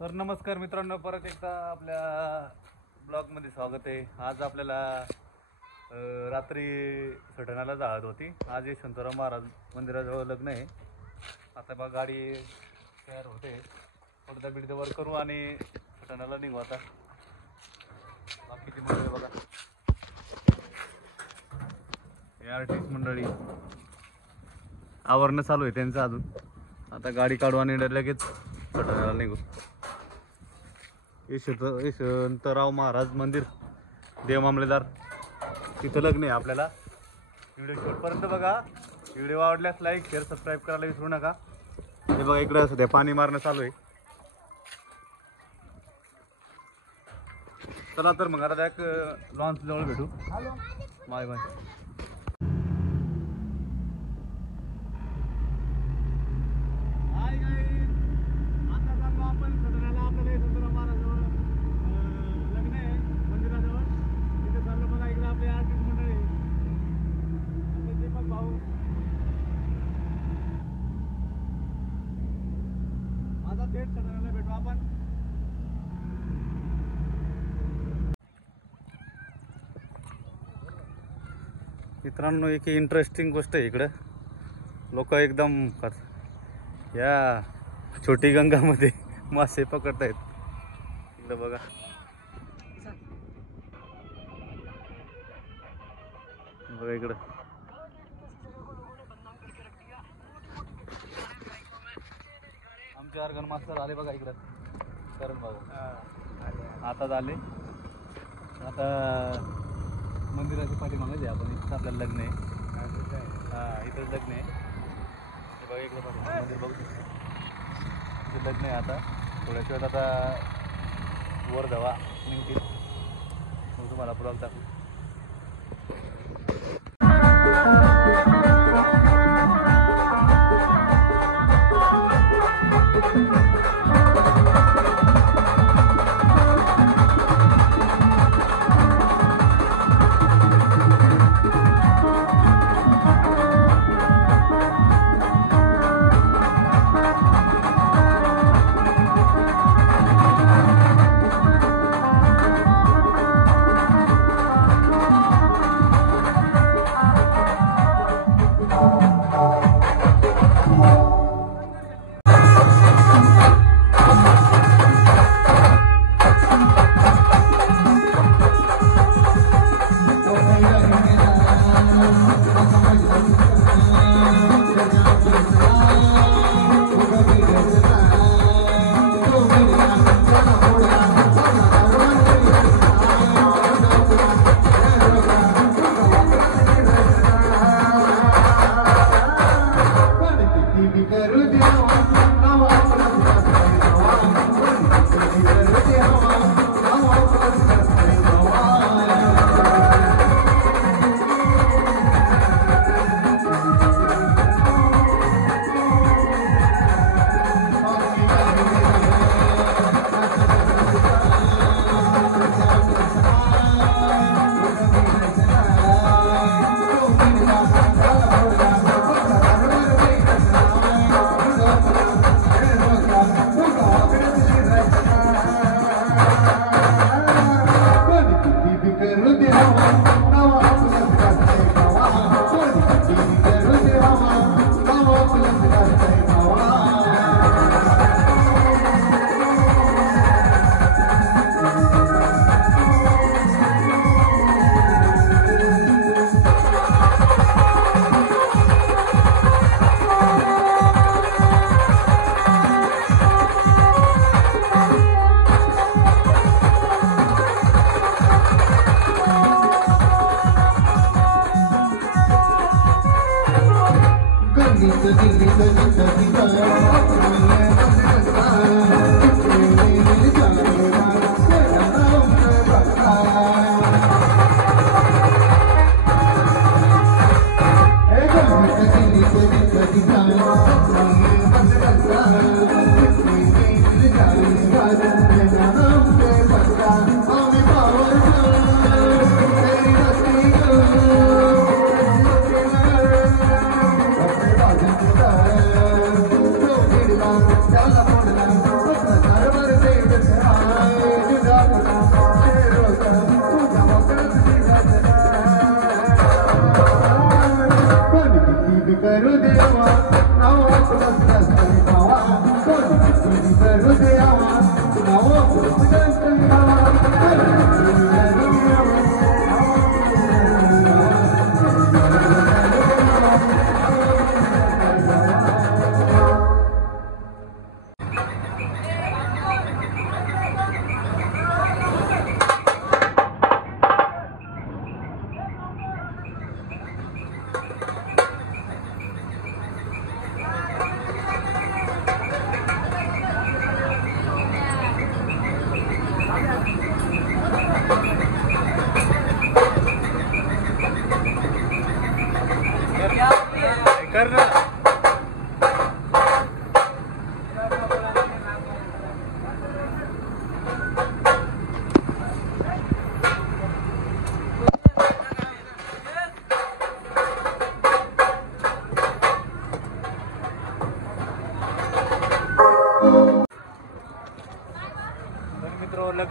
तर नमस्कार मित्रांनो, परत एकदा आपल्या ब्लॉगमध्ये स्वागत आहे। आज आपल्याला रात्री सटणाला जात होती। आज यशवंतराव महाराज मंदिराजवळ लग्न आहे। आता बघा गाडी तयार होते, पडदा बिडदा वर करू आणि सटणाला निघू। आता बाकीची मंडळी बघा, हे आर्टिस्ट मंडळी आवरणं चालू आहे त्यांचं अजून। आता गाडी काढू आणि लगेच सटणाला निघू। यशवंतराव महाराज मंदिर, देव मामलेदार, तिथं लग्न आहे आपल्याला। व्हिडिओ शेवटपर्यंत बघा। व्हिडिओ आवडल्यास लाईक शेअर सबस्क्राईब करायला विसरू नका। हे बघा इकडे सध्या पाणी मारणं चालू आहे। चला तर मग आता एक लॉन्च जवळ भेटू। Bye bye. भेटू आपण। मित्रांनो, एक इंटरेस्टिंग गोष्ट आहे इकडं। लोक एकदम या छोटी गंगामध्ये मासे पकडतायत। इकडं बघा, बघा इकडं आमचे अर्गन मास्टर आले बघा इकडं। करण भाऊ आता झाले। आता मंदिराच्या पाठीमागे आपण, इथं आपल्याला लग्न आहे। हां, इथं लग्न आहे। हे बघा इकडं बघा मंदिर बघू शकतो। इथं लग्न आहे। आता थोड्याच वेळात आता वर धवा निघतील, मग तुम्हाला ब्लॉग दाखवू।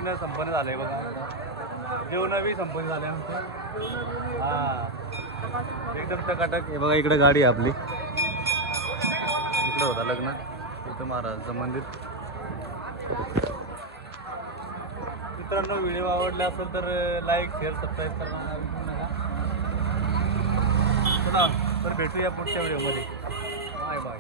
जेवण संपन्न झालंय बघा. जेवण बी संपन्न झाले आमचं. हा एकदम टकाटक. हे बघा इकडे गाडी आहे आपली. इकडं होता लग्न. इथं महाराजांचं मंदिर. मित्रांनो व्हिडिओ आवडला असेल तर लाईक शेअर सबस्क्राईब करायला विसरू नका. पुन्हा तर भेटूया पुढच्या व्हिडिओमध्ये. Bye bye.